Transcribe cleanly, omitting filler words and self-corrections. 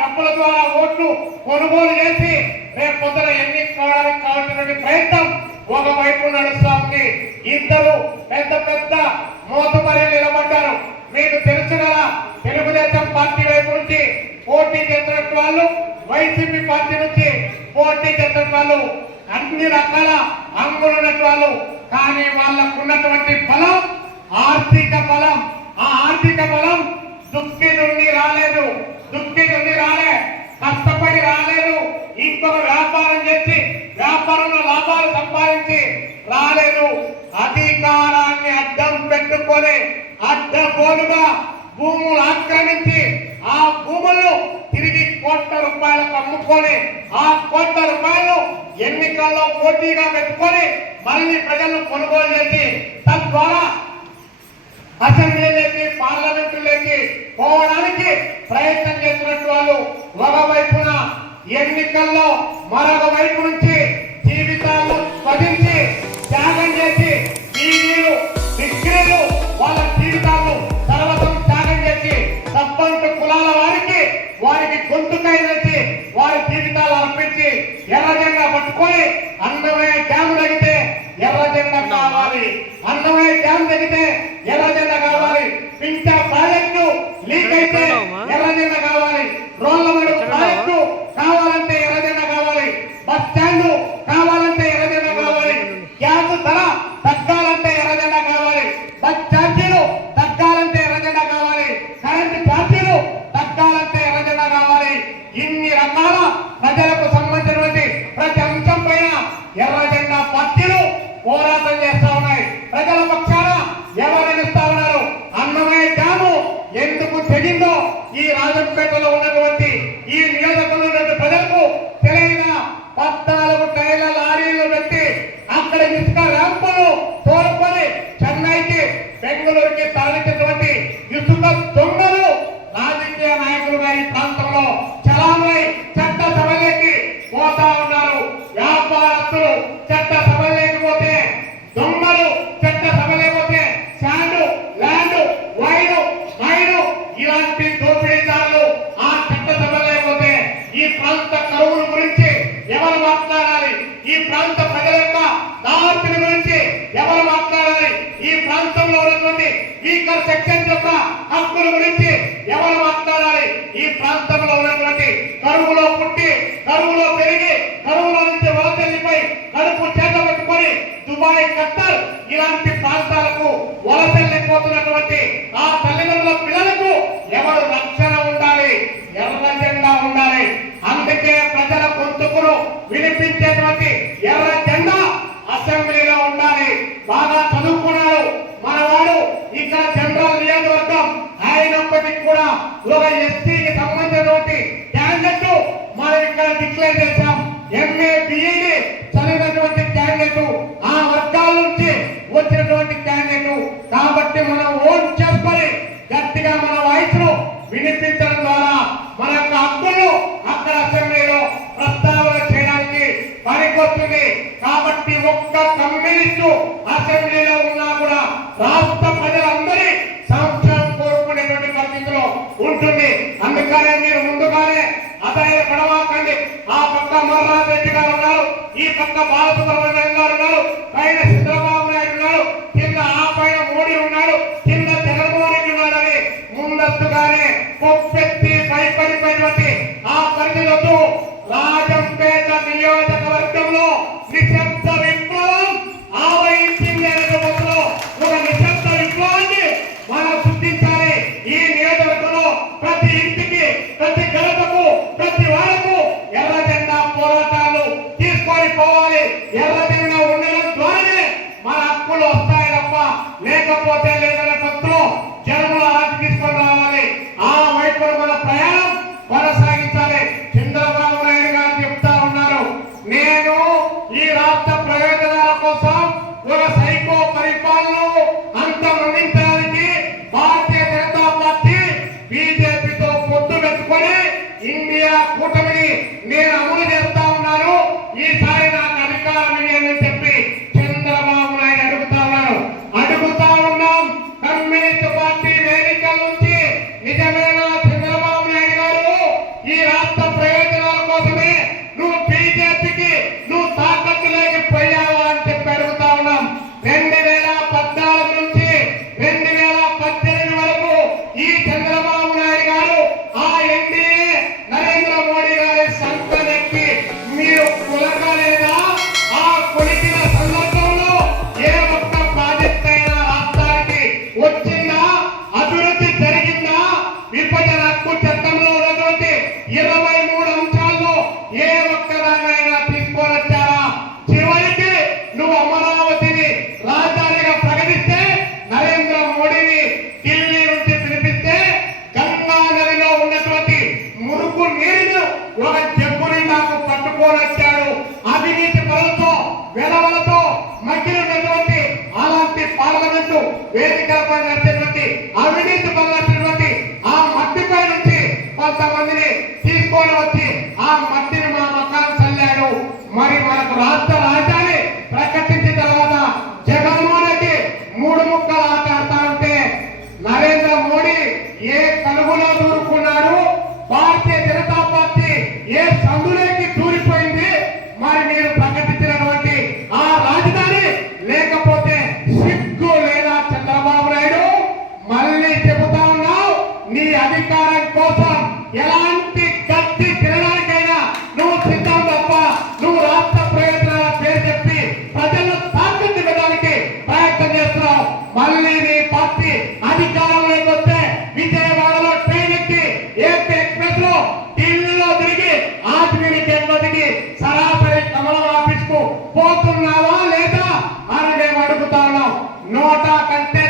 డబ్బుల ద్వారా ఓట్లు కొనుగోలు చేసి రేపు పొద్దున ఎన్నిక కావడానికి కావాల్సినటువంటి ప్రయత్నం ఒకవైపు నడుస్తా ఉంది. ఇద్దరు పెద్ద పెద్ద మోతబరి నిలబడ్డారు. మీకు తెలుసు కదా, తెలుగుదేశం పార్టీ వైపు నుంచి పోటీ చేస్తున్నట్టు వాళ్ళు, వైసీపీ పార్టీ నుంచి పోటీ చేస్తున్న వాళ్ళు, అన్ని రకాల అంగులు ఉన్నట్టు వాళ్ళు. కానీ వాళ్ళకు ఉన్నటువంటి బలం ఆర్థిక బలం. ఆ ఆర్థిక బలం దుక్కి నుండి రాలేదు, కష్టపడి రాలేదు, ఇంకొక వ్యాపారం చేసి వ్యాపారంలో లాభాలు సంపాదించి రాలేదు. అధికారాన్ని అడ్డం పెట్టుకొని అడ్డగోలుగా భూములు ఆక్రమించి ఆ భూములను తిరిగి ₹1,00,00,000 అమ్ముకొని ఆ ₹1,00,00,000 ఎన్నికల్లో పోటీగా పెట్టుకొని మళ్ళీ ప్రజలను కొనుగోలు చేసి తద్వారా అసెంబ్లీలోకి పార్లమెంటులోకి పోవడానికి ప్రయత్నం చేస్తున్నట్టు వాళ్ళు ఒకవైపున ఎన్నికల్లో మరొక వైపు నుంచి జీవితాలను స్వదించి త్యాగం చేసి బీడీలు డిగ్రీలు వాళ్ళ జీవితాలను సర్వతం త్యాగం చేసి సబ్బంటు కులాల వారికి గొంతుకై వేసి వారి జీవితాలు అర్పించి ఎర్రజెండా పట్టుకొని అందమైన డ్యామ్ తగ్గితే ఎర్రజెండా కావాలి, అందమైన డ్యామ్ తగ్గితే ఎర్రజెండా కావాలి, పింఛా ప్రాజెక్టు లీక్ అయితే ఎర్రజెండా కావాలి, రోళ్లమడు ప్రాజెక్టు కావాలంటే ఎర్రజెండా కావాలి, బస్ స్టాండ్ కావాలంటే ఎర్రజెండా కావాలి, గ్యాస్ ధర తగ్గాలంటే ఎర్రజెండా కావాలి, బస్ ఛార్జీలు తగ్గాలంటే ఎర్రజెండా కావాలి, కరెంటు ఛార్జీలు తగ్గాలంటే ఎర్రజెండా కావాలి. ఇన్ని రకాల ప్రజలకు సంబంధించినటువంటి ప్రతి అంశం పైన ఎర్రజెండా పార్టీలు పోరాటం చేస్తా ఉన్నాయి. ప్రజల పక్షాన ఎవరిస్తా ఉన్నారు. అన్నమయ్య డ్యాము ఎందుకు తెగిందో ఈ రాజంపేటలో ఉన్నటువంటి ఈ నియోజకవర్గంలో ఉన్నటువంటి ప్రజలకు తెలియన 14 టైర్ల లారీలు పెట్టి అక్కడ ఇసుక ర్యాంపులు తోడుకొని చెన్నైకి బెంగళూరుకి తరలించినటువంటి ఇసుక దొంగలు రాజకీయ నాయకులుగా ఈ ప్రాంతంలో చలామణి చట్ట సభలోకి పోతా ఉన్నారు. వ్యాపారస్తులు చట్ట సభలోకి పోతే, దొంగలు చట్ట సభలేకపోతే శాండ్ ల్యాండ్ వైన్ మైన్ ఇలాంటి దోపిడీదారులు ఆ చట్ట సభలేకపోతే ఈ ప్రాంత కరువుల గురించి ఎవరు మాట్లాడాలి? ఈ ప్రాంత ప్రజల యొక్క దారిని గురించి ఎవరు మాట్లాడాలి? ఈ ప్రాంతంలో ఉన్నటువంటి వీకర్ సెక్షన్స్ యొక్క హక్కుల గురించి ఎవరు మాట్లాడాలి? ఈ ప్రాంతంలో ఉన్నటువంటి కరువులో పుట్టి కరువులో పెరిగి కరువులో నుంచి వలసెల్లిపోయి కడుపు చేత పట్టుకొని దుబాయ్ ఖత్తర్ ఇలాంటి ప్రాంతాలకు వలసెల్లిపోతున్నటువంటి ఆ తల్లిదండ్రుల పిల్లలకు ఎవరు రక్షణ ఉండాలి? ఎర్ర జెండా ఉండాలి. అందుకే ప్రజల గొంతుకును వినిపించేటువంటి ఎర్ర జెండా అసెంబ్లీలో ఉండాలి. బాగా చదువుకున్నాడు మనవాడు, ఇక్కడ జనరల్ నియోజకవర్గం అయినప్పటికీ కూడా ఒక ఎస్టీకి సంబంధించినటువంటి క్యాండిడేట్ మనం ఇక్కడ డిక్లేర్ చేశాం. ఎంఏ బిఈడి చదివినటువంటి క్యాండిడేట్, ఆ వర్గాల నుంచి వచ్చినటువంటి క్యాండిడేట్. కాబట్టి మనం ఓట్ చేసుకొని గట్టిగా మన వాయిస్ ను వినిపించడం ద్వారా మన యొక్క హక్కులు అక్కడ అసెంబ్లీలో ప్రస్తావన చేయడానికి పనికొస్తుంది. కాబట్టి ఒక్క కమ్యూనిస్టు అసెంబ్లీలో ఉన్నా కూడా రాష్ట్ర ప్రజలందరి సంక్షేమం కోరుకునేటువంటి పరిస్థితిలో ఉంటుంది. అందుకనే మీరు ముందుగానే అదైన పడవాకండి. ఆ పక్క మర్రాజ్ రెడ్డి గారు ఉన్నారు, ఈ పక్క బాలసుబ్రహ్మణ్యం గారు ఉన్నారు, పైన చంద్రబాబు నాయుడు ఉన్నారు, కింద ఆ పైన మోడీ ఉన్నాడు, కింద జగన్మోహన్ రెడ్డి ఉన్నాడని ముందస్తుగానే కొప్పెత్తి భయపడిపోయినటువంటి ఆ పరిధిలో రాజంపేట నియోజకవర్గంలో నిశ్శబ్ద విప్లవం ఆవహించింది అనే బొమ్మలో ఒక నిశ్శబ్ద విప్లవాన్ని మనం సృష్టించాలి. ఈ నియోజకవర్గంలో ప్రతి ఇంటికి, ప్రతి గడపకు, ప్రతి వాడకు ఎర్ర జెండా పోరాటాలు తీసుకొని పోవాలి. ఎర్ర జెండా ఉండడం ద్వారానే మన హక్కులు వస్తాయి తప్ప లేకపోతే లేదనే పత్రం జనముల ఆచి తీసుకొని రావాలి. ఆ వైపు మన ప్రయాణం కొనసాగించాలి. చంద్రబాబు నాయుడు గారు చెప్తా ఉన్నారు, నేను ఈ రాష్ట్ర ప్రయోజనాల కోసం ఒక సైకో పరిపాలన అంతమందించడానికి భారతీయ జనతా పార్టీ బీజేపీతో పొత్తు పెట్టుకొని ఇండియా కూటమిని నేను అమలు చేస్తా ఉన్నాను. ఈసారి నాకు అధికారం ఇవ్వండి అని చెప్పి చంద్రబాబు నాయుడు అడుగుతా ఉన్నాం. కమ్యూనిస్ట్ పార్టీ వేదికల నుంచి నిజమైన చంద్రబాబు నాయుడు గారు ఈ రాష్ట్ర ప్రయోజనాల కోసమే నువ్వు బీజేపీకి నువ్వు తాకట్టు లేకపోయావా అని చెప్పి అడుగుతా ఉన్నాం. 2014 నుంచి 2018 వరకు ఈ చంద్రబాబు నాయుడు గారు ఆ ఎన్డీఏ నరేంద్ర మోడీ గారి సంతనెక్కి మీరు కులకలేదా? ఆ కొలికిన సందర్భంలో ఏ ఒక్క ప్రాజెక్ట్ అయినా రాష్ట్రానికి వచ్చిందా? అభివృద్ధి జరిగిందా? విభజన హక్కు చట్టంలో ఉన్నటువంటి 23 అంశాల్లో ఏ ఒక్కదాన్నైనా తీసుకొని వచ్చారా? చివరికి నువ్వు అమరావతిని రాజధానిగా ప్రకటిస్తే, నరేంద్ర మోడీని ఢిల్లీ నుంచి పిలిపిస్తే గంగా నదిలో ఉన్నటువంటి మురుగు నీరును ఒక జబ్బుని నాకు పట్టుకొని వచ్చాడు. అవినీతి పనులతో వెలవలతో మగ్గినటువంటి అలాంటి పార్లమెంటు వేదికలపై నడిచేటువంటి అవినీతి పనులటువంటి ఆ మట్టిపై నుంచి కొంతమందిని తీసుకొని వచ్చి ఆ మట్టిని మా మకాన్ చల్లాడు. మరి మనకు రాష్ట్ర రాజధాని ప్రకటించిన తర్వాత జగన్మోహన్ రెడ్డి 3 ముక్కలు ఆట ఆడతా ఉంటే నరేంద్ర మోడీ ఏ కలుగులో దూరుకున్నాడు? భారతీయ జనతా పార్టీ ఏ సందులోకి దూరిపోయింది? మరి మీరు ప్రకటించినటువంటి ఆ రాజధాని లేకపోతే సిగ్గు లేదా చంద్రబాబు నాయుడు? మళ్ళీ చెబుతా ఉన్నావు, నీ అధికారం కోసం ఎలాంటి గట్టి తినడానికైనా నువ్వు సిద్ధం తప్ప నువ్వు రాష్ట్ర ప్రయోజనాల పేరు చెప్పి ప్రజలను తాకట్టు పెట్టడానికి ప్రయత్నం చేస్తున్నావు. మళ్ళీ నీ పార్టీ అధికారంలోకి వస్తే విజయవాడలో ట్రైన్ ఎక్కి ఏపీ ఎక్స్ప్రెస్ లో ఢిల్లీలో తిరిగి ఆజ్మీర్ గేట్లో దిగి సరాసరి కమలం ఆఫీస్ కు పోతున్నావా లేదా అని మేము అడుగుతా ఉన్నాం. నోటా కంటే